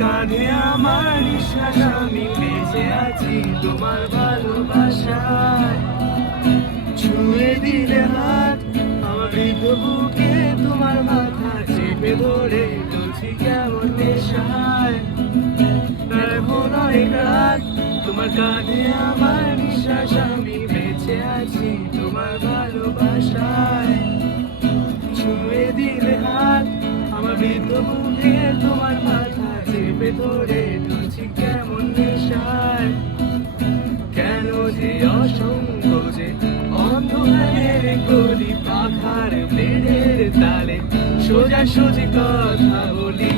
কাঁধে আমার নিঃশ্বাস, আমি বেঁচে আছি তোমার ভালোবাসায়। ছুঁয়ে দিলে হাত আমার বৃদ্ধ বুকে, তোমার মাথা চেপে ধরে চলছি কেমন নেশায়। এখন অনেক রাত, তোমার কাঁধে আমার নিঃশ্বাস, আমি বেঁচে আছি তোমার ভালোবাসায়। ছুঁয়ে দিলে হাত আমার বৃদ্ধ বুকে, তোমার মাথা চেপে ধরে চলছি কেমন নেশায়। কেন যে অসংখ্য যে অন্ধকারের গলি, পাখার ব্লেডের তালে সোজাসুজি কথা বলি।